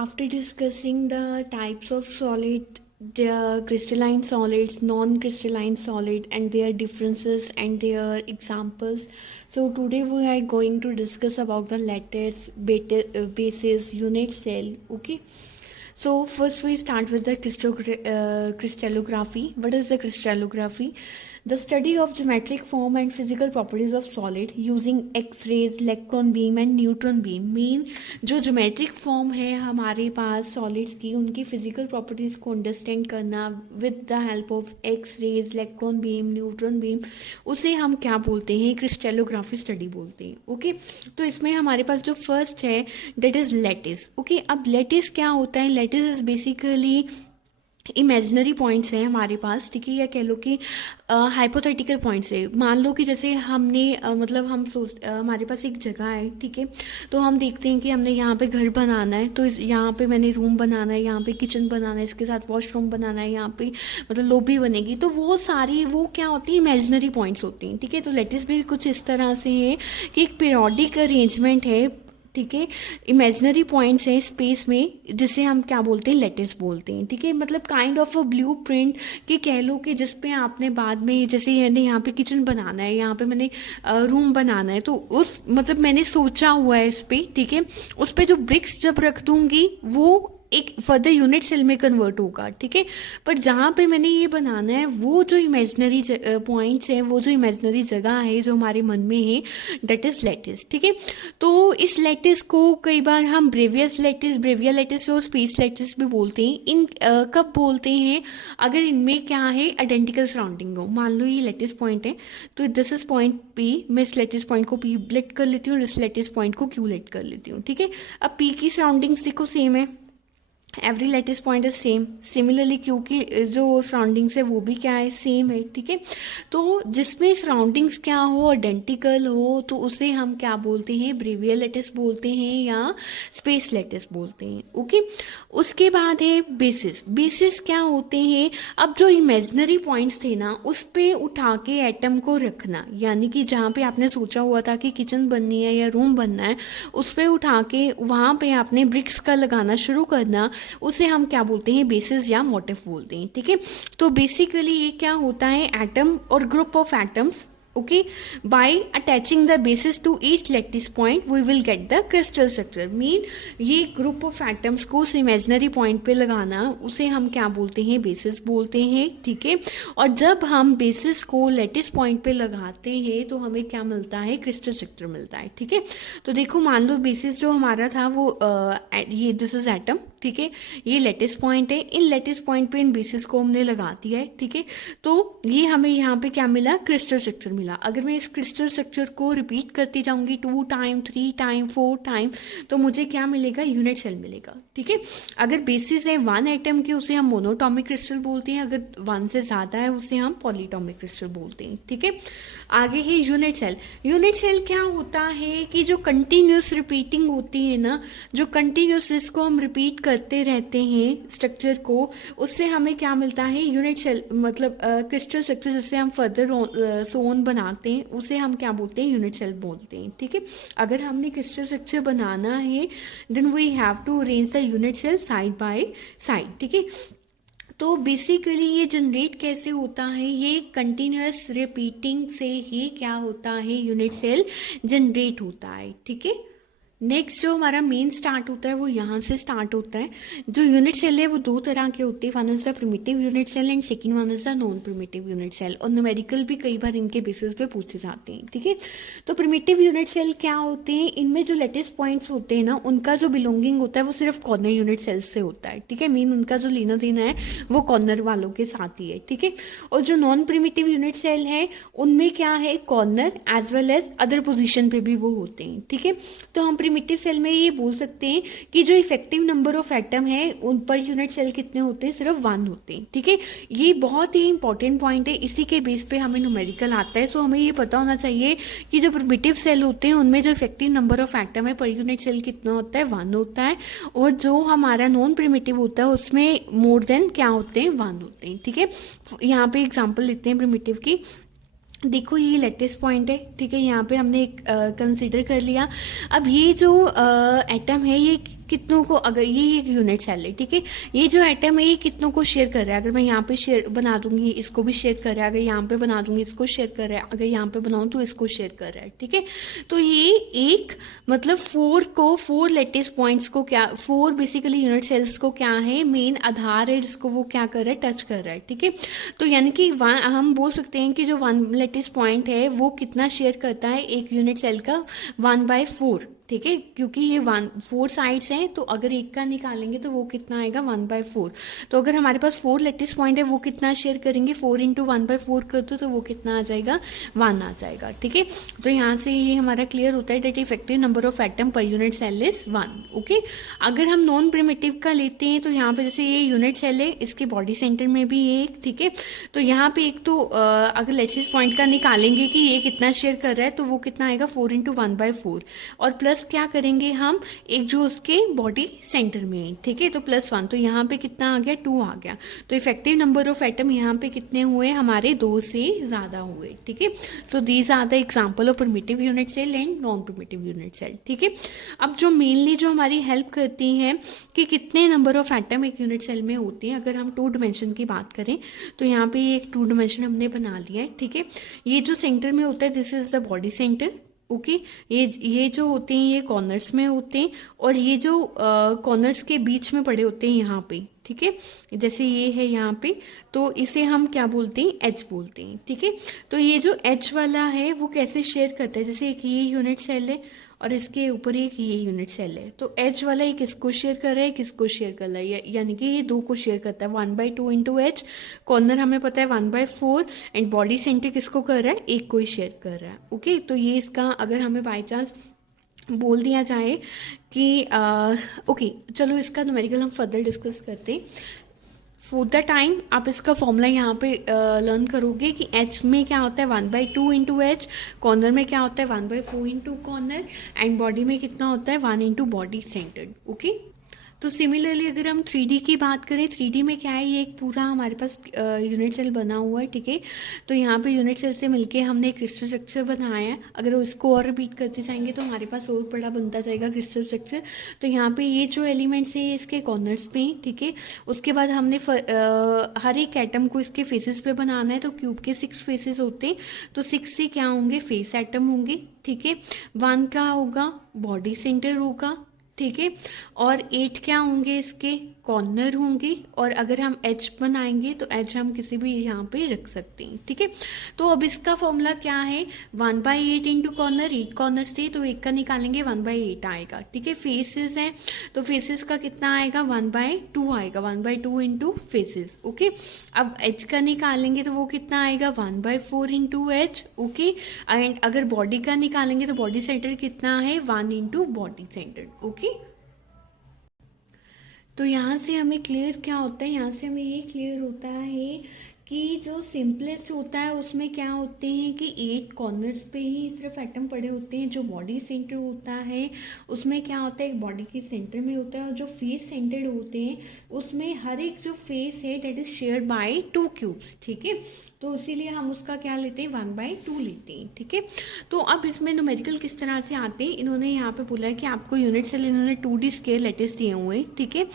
After discussing the types of solid, the crystalline solids, non-crystalline solid, and their differences and their examples, so today we are going to discuss about the lattice, basis, unit cell. Okay. So first we start with the crystallography. What is the crystallography? The study of geometric form and physical properties of solid using X-rays, electron beam and neutron beam. Main जो geometric form है हमारे पास solids की, उनकी physical properties को understand करना with the help of X-rays, electron beam, neutron beam, उसे हम क्या बोलते हैं? क्रिस्टलोग्राफी स्टडी बोलते हैं. ओके. तो इसमें हमारे पास जो फर्स्ट है दैट इज़ लेटिस. ओके. अब लेटिस क्या होता है? Lattice is basically imaginary points हैं हमारे पास, ठीक है, या कह लो कि हाइपोथेटिकल पॉइंट्स है. मान लो कि जैसे हमने मतलब हम हमारे पास एक जगह है, ठीक है, तो हम देखते हैं कि हमने यहाँ पे घर बनाना है, तो यहाँ पे मैंने रूम बनाना है, यहाँ पे किचन बनाना है, इसके साथ वॉशरूम बनाना है, यहाँ पे मतलब लॉबी बनेगी. तो वो सारी वो क्या होती है? इमेजिनरी पॉइंट्स होती हैं, ठीक है. तो लेटिस भी कुछ इस तरह से है कि एक पीरियोडिक अरेंजमेंट है, ठीक है, इमेजिनरी पॉइंट्स हैं स्पेस में, जिसे हम क्या बोलते हैं? लेटिस बोलते हैं, ठीक है. मतलब kind of a blue print कि कह लो कि जिस पे आपने बाद में, जैसे मैंने यहाँ पे किचन बनाना है, यहाँ पे मैंने रूम बनाना है, तो उस मतलब मैंने सोचा हुआ है इस पर, ठीक है. उस पर जो ब्रिक्स जब रख दूंगी वो एक फर्दर यूनिट सेल में कन्वर्ट होगा, ठीक है. पर जहाँ पे मैंने ये बनाना है वो जो इमेजिनरी पॉइंट्स हैं, वो जो इमेजिनरी जगह है जो हमारे मन में है, दैट इज लेटिस, ठीक है. तो इस लेटिस को कई बार हम ब्रेवियर लेटिस और स्पेस लेटिस भी बोलते हैं. इन कब बोलते हैं? अगर इनमें क्या है? आइडेंटिकल सराउंडिंग हो. मान लो ये लेटिस पॉइंट है, तो दिस इज पॉइंट पी. मैं इस लेटिस पॉइंट को पी लेट कर लेती हूँ और इस लेटिस पॉइंट को क्यू लेट कर लेती हूँ, ठीक है. अब पी की सराउंडिंग्स देखो सेम है, every lattice point is same. Similarly क्योंकि जो सराउंडिंग्स है वो भी क्या है? सेम है, ठीक है. तो जिसमें सराउंडिंग्स क्या हो, आइडेंटिकल हो, तो उसे हम क्या बोलते हैं? ब्रेवियर लेटिस बोलते हैं या स्पेस लेटिस बोलते हैं. ओके. उसके बाद है बेसिस. बेसिस क्या होते हैं? अब जो इमेजिनरी पॉइंट्स थे ना, उस पर उठा के एटम को रखना, यानी कि जहाँ पे आपने सोचा हुआ था कि किचन बननी है या रूम बनना है, उस पर उठा के वहाँ पे आपने ब्रिक्स का लगाना शुरू करना, उसे हम क्या बोलते हैं? बेसिस या मोटिव बोलते हैं, ठीक है. तो बेसिकली ये क्या होता है? एटम और group of atoms, okay, by attaching the basis to each lattice point we will get the crystal structure. Mean ये ग्रुप ऑफ एटम्स को उस इमेजिनरी पॉइंट पे लगाना, उसे हम क्या बोलते हैं? बेसिस बोलते हैं, ठीक है. और जब हम बेसिस को लेटिस पॉइंट पे लगाते हैं तो हमें क्या मिलता है? क्रिस्टल स्ट्रक्चर मिलता है, ठीक है. तो देखो, मान लो बेसिस जो हमारा था वो ये दिस इज एटम, ठीक है, ये लेटिस पॉइंट है. इन लेटिस पॉइंट पे इन बेसिस को हमने लगा दिया है, ठीक है. तो ये हमें यहाँ पे क्या मिला? क्रिस्टल स्ट्रक्चर मिला. अगर मैं इस क्रिस्टल स्ट्रक्चर को रिपीट करती जाऊंगी 2 टाइम, 3 टाइम, 4 टाइम, तो मुझे क्या मिलेगा? यूनिट सेल मिलेगा, ठीक है. अगर बेसिस है 1 एटम के, उसे हम मोनोटॉमिक क्रिस्टल बोलते हैं. अगर 1 से ज़्यादा है उसे हम पॉलीटॉमिक क्रिस्टल बोलते हैं, ठीक है. आगे है यूनिट सेल. यूनिट सेल क्या होता है कि जो कंटिन्यूस रिपीटिंग होती है ना, जो कंटिन्यूस जिसको हम रिपीट करते रहते हैं स्ट्रक्चर को, उससे हमें क्या मिलता है? Unit cell. मतलब क्रिस्टल स्ट्रक्चर जिससे हम फर्दर सोन बनाते हैं, उसे हम क्या बोलते हैं? यूनिट सेल बोलते हैं, ठीक है. अगर हमने क्रिस्टल स्ट्रक्चर बनाना है then we have to arrange the unit cell side by side, ठीक है. तो बेसिकली ये जनरेट कैसे होता है? ये कंटिन्यूस रिपीटिंग से ही क्या होता है? यूनिट सेल जनरेट होता है, ठीक है. नेक्स्ट जो हमारा मेन स्टार्ट होता है वो यहाँ से स्टार्ट होता है. जो यूनिट सेल है वो 2 तरह के होते हैं. One is the primitive unit cell and second one is the non primitive unit cell. और न्यूमेरिकल भी कई बार इनके बेसिस पे पूछे जाते हैं, ठीक है. तो प्रिमिटिव यूनिट सेल क्या होते हैं? इनमें जो लेटिस पॉइंट्स होते हैं ना, उनका जो बिलोंगिंग होता है वो सिर्फ कॉर्नर यूनिट सेल से होता है, ठीक है. मीन उनका जो लेना देना है वो कॉर्नर वालों के साथ ही है, ठीक है. और जो नॉन प्रिमिटिव यूनिट सेल है उनमें क्या है? Corner as well as other position पे भी वो होते हैं, ठीक है. तो हम प्रिमिटिव सेल में ये बोल सकते हैं कि जो इफेक्टिव नंबर ऑफ एटम है उन पर यूनिट सेल कितने होते हैं? सिर्फ 1 होते हैं, ठीक है. ये बहुत ही इंपॉर्टेंट पॉइंट है. इसी के बेस पे हमें न्यूमेरिकल आता है. सो हमें ये पता होना चाहिए कि जो प्रिमिटिव सेल होते हैं उनमें जो इफेक्टिव नंबर ऑफ एटम है पर यूनिट सेल कितना होता है? 1 होता है. और जो हमारा नॉन प्रिमिटिव होता है उसमें मोर देन क्या होते हैं? 1 होते हैं, ठीक है. यहाँ पे एग्जाम्पल लेते हैं प्रिमिटिव की. देखो ये लेटेस्ट पॉइंट है, ठीक है, यहाँ पे हमने एक कंसिडर कर लिया. अब ये जो एटम है ये कितनों को, अगर ये एक यूनिट सेल है, ठीक है, ये जो एटम है ये कितनों को शेयर कर रहा है, अगर मैं यहाँ पे शेयर बना दूंगी इसको भी शेयर कर रहा है, अगर यहाँ पे बना दूंगी इसको शेयर कर रहा है, अगर यहाँ पे बनाऊँ तो इसको शेयर कर रहा है, ठीक है। तो ये एक मतलब फोर लेटेस्ट पॉइंट्स को क्या, फोर बेसिकली यूनिट सेल्स को क्या है, मेन आधार है जिसको वो क्या कर रहा है, टच कर रहा है, ठीक है। तो यानी कि हम बोल सकते हैं कि जो वन लेटेस्ट पॉइंट है वो कितना शेयर करता है एक यूनिट सेल का, 1/4, ठीक है, क्योंकि ये 4 साइड्स हैं, तो अगर एक का निकालेंगे तो वो कितना आएगा, 1/4। तो अगर हमारे पास 4 लेटेस्ट पॉइंट है वो कितना शेयर करेंगे, 4 × 1/4 कर दो तो वो कितना आ जाएगा, 1 आ जाएगा, ठीक है। तो यहाँ से ये हमारा क्लियर होता है, that effective number of atom per unit cell is 1, okay. अगर हम नॉन प्रिमिटिव का लेते हैं तो यहाँ पे जैसे ये यूनिट सेल है, इसके बॉडी सेंटर में भी एक, ठीक है। तो यहाँ पे एक तो अगर लेटेस्ट पॉइंट का निकालेंगे कि ये कितना शेयर कर रहा है तो वो कितना आएगा, 4 × 1/4, और प्लस क्या करेंगे हम, एक जो उसके बॉडी सेंटर में, ठीक है, तो +1, तो यहाँ पे कितना आ गया, 2 आ गया। तो इफेक्टिव नंबर ऑफ एटम यहाँ पे कितने हुए हमारे, 2 से ज़्यादा हुए, ठीक है। So these are the example of primitive unit cell and non primitive unit cell, ठीक है। अब जो मेनली जो हमारी हेल्प करती है कि कितने नंबर ऑफ एटम एक यूनिट सेल में होते हैं, अगर हम 2 डायमेंशन की बात करें तो यहाँ पे एक 2 डायमेंशन हमने बना लिया है, ठीक है। ये जो सेंटर में होता है this is the body centre, okay. ये जो होते हैं ये कॉर्नर्स में होते हैं, और ये जो कॉर्नर्स के बीच में पड़े होते हैं यहाँ पे, ठीक है, जैसे ये है यहाँ पे, तो इसे हम क्या बोलते हैं, एच बोलते हैं, ठीक है। तो ये जो एच वाला है वो कैसे शेयर करता है, जैसे एक ये यूनिट सेल है और इसके ऊपर एक ये यूनिट सेल है, तो एच वाला एक किसको शेयर कर रहा है, किसको शेयर कर रहा है, यानी कि ये 2 को शेयर करता है, 1/2 × एच, कॉर्नर हमें पता है 1/4, एंड बॉडी सेंटर किसको कर रहा है, एक को ही शेयर कर रहा है, ओके। तो ये इसका अगर हमें बाई चांस बोल दिया जाए कि ओके, चलो इसका न्यूमेरिकल हम फर्दर डिस्कस करते हैं। फॉर द टाइम आप इसका फॉर्मूला यहाँ पे लर्न करोगे कि एच में क्या होता है, 1/2 × एच, कॉर्नर में क्या होता है, 1/4 × कॉर्नर, एंड बॉडी में कितना होता है, 1 × बॉडी सेंटर्ड, ओके। तो सिमिलरली अगर हम 3D की बात करें, 3D में क्या है, ये एक पूरा हमारे पास यूनिट सेल बना हुआ है, ठीक है। तो यहाँ पे यूनिट सेल से मिलके हमने एक क्रिस्टल स्ट्रक्चर बनाया है, अगर उसको और रिपीट करते जाएंगे तो हमारे पास और बड़ा बनता जाएगा क्रिस्टल स्ट्रक्चर। तो यहाँ पे ये जो एलिमेंट्स है इसके कॉर्नर्स पे, ठीक है। उसके बाद हमने हर एक एटम को इसके फेसेस पे बनाना है, तो क्यूब के 6 फेसेस होते हैं, तो 6 से क्या होंगे, फेस एटम होंगे, ठीक है। 1 का होगा बॉडी सेंटर होगा, ठीक है, और 8 क्या होंगे, इसके कॉर्नर होंगे, और अगर हम एच बनाएंगे तो एच हम किसी भी यहाँ पे रख सकते हैं, ठीक है। तो अब इसका फॉर्मूला क्या है, 1/8 × कॉर्नर, 8 कॉर्नर्स थे तो 1 का निकालेंगे 1/8 आएगा, ठीक है। फेसेस हैं तो फेसेस का कितना आएगा, 1/2 आएगा, 1/2 × फेसेस, ओके। अब एच का निकालेंगे तो वो कितना आएगा, 1/4 × एच, ओके। एंड अगर बॉडी का निकालेंगे तो बॉडी सेंटर कितना है, 1 × बॉडी सेंटर, ओके। तो यहाँ से हमें क्लियर क्या होता है, यहाँ से हमें ये क्लियर होता है कि जो सिंपलेस्ट होता है उसमें क्या होते हैं कि 8 कॉर्नर्स पे ही सिर्फ एटम पड़े होते हैं। जो बॉडी सेंटर होता है उसमें क्या होता है, एक बॉडी के सेंटर में होता है, और जो फेस सेंटर्ड होते हैं उसमें हर एक जो फेस है that is shared by 2 cubes, ठीक है। तो इसीलिए हम उसका क्या लेते हैं, 1/2 लेते हैं, ठीक है। तो अब इसमें न्यूमेरिकल किस तरह से आते हैं, इन्होंने यहाँ पे बोला है कि आपको यूनिट सेल इन्होंने 2D स्केल लेटेस्ट दिए हुए हैं, ठीक है।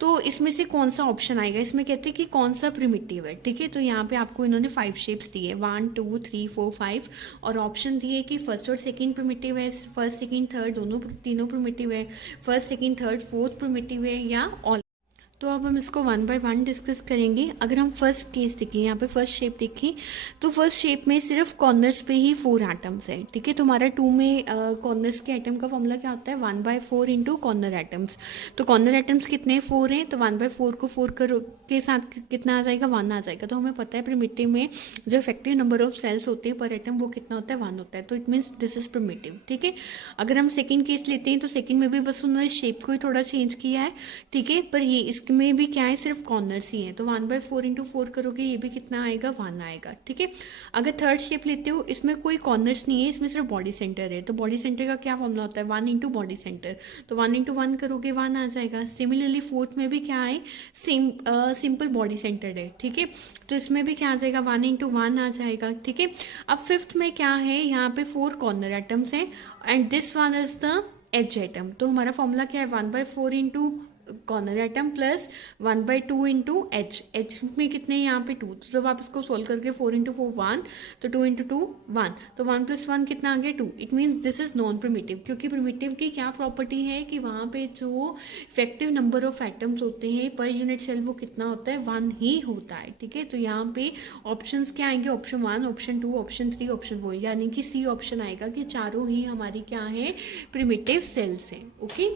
तो इसमें से कौन सा ऑप्शन आएगा, इसमें कहते हैं कि कौन सा प्रिमिटिव है, ठीक है। तो यहाँ पे आपको इन्होंने 5 शेप्स दिए, 1 2 3 4 5, और ऑप्शन दिए कि फर्स्ट और सेकंड प्रिमिटिव है, फर्स्ट सेकंड थर्ड दोनों तीनों प्रिमिटिव है, first second third fourth primitive है, या ऑल। तो अब हम इसको 1 by 1 डिस्कस करेंगे। अगर हम फर्स्ट केस देखें, यहाँ पे फर्स्ट शेप देखें, तो फर्स्ट शेप में सिर्फ कॉर्नर्स पे ही 4 एटम्स है, ठीक है। तो हमारा 2 में कॉर्नर्स के एटम का फॉर्मूला क्या होता है, 1/4 × कॉर्नर एटम्स। तो कॉर्नर एटम्स कितने, 4 हैं, तो 1/4 को 4 के साथ कितना आ जाएगा, 1 आ जाएगा। तो हमें पता है प्रिमिटिव में जो इफेक्टिव नंबर ऑफ सेल्स होते हैं पर एटम वो कितना होता है, 1 होता है। तो it means this is primitive, ठीक है। अगर हम सेकेंड केस लेते हैं तो सेकेंड में भी बस उन्होंने शेप को ही थोड़ा चेंज किया है, ठीक है, पर ये इसमें भी क्या है, सिर्फ कॉर्नर्स ही है। तो 1/4 × 4 करोगे, ये भी कितना आएगा, 1 आएगा, ठीक है। अगर थर्ड शेप लेते हो, इसमें कोई कॉर्नर्स नहीं है, इसमें सिर्फ बॉडी सेंटर है, तो बॉडी सेंटर का क्या फॉर्मूला होता है, 1 × बॉडी सेंटर, तो 1 × 1 करोगे 1 आ जाएगा। सिमिलरली फोर्थ में भी क्या है, सिंपल बॉडी सेंटर है, ठीक है, तो इसमें भी क्या आ जाएगा, 1 × 1 आ जाएगा, ठीक है। अब फिफ्थ में क्या है, यहाँ पे 4 कॉर्नर एटम्स हैं, and this one is the H atom. तो हमारा फॉर्मूला क्या है, 1/4 into corner atom plus 1/2 into H. H में कितने हैं यहाँ पे 2, तो जब आप इसको सोल्व करके 4 इंटू 4 1, तो 2 इंटू 2 1, तो 1 + 1 कितना आ गया 2। It means this is non primitive, क्योंकि प्रिमिटिव की क्या प्रॉपर्टी है कि वहाँ पे जो इफेक्टिव नंबर ऑफ एटम्स होते हैं पर यूनिट सेल वो कितना होता है, 1 ही होता है। ठीक है, तो यहाँ पे ऑप्शंस क्या आएंगे, ऑप्शन 1, ऑप्शन 2, ऑप्शन 3, ऑप्शन 4, यानी कि सी ऑप्शन आएगा कि चारों ही हमारी क्या है, प्रिमिटिव सेल्स हैं। ओके।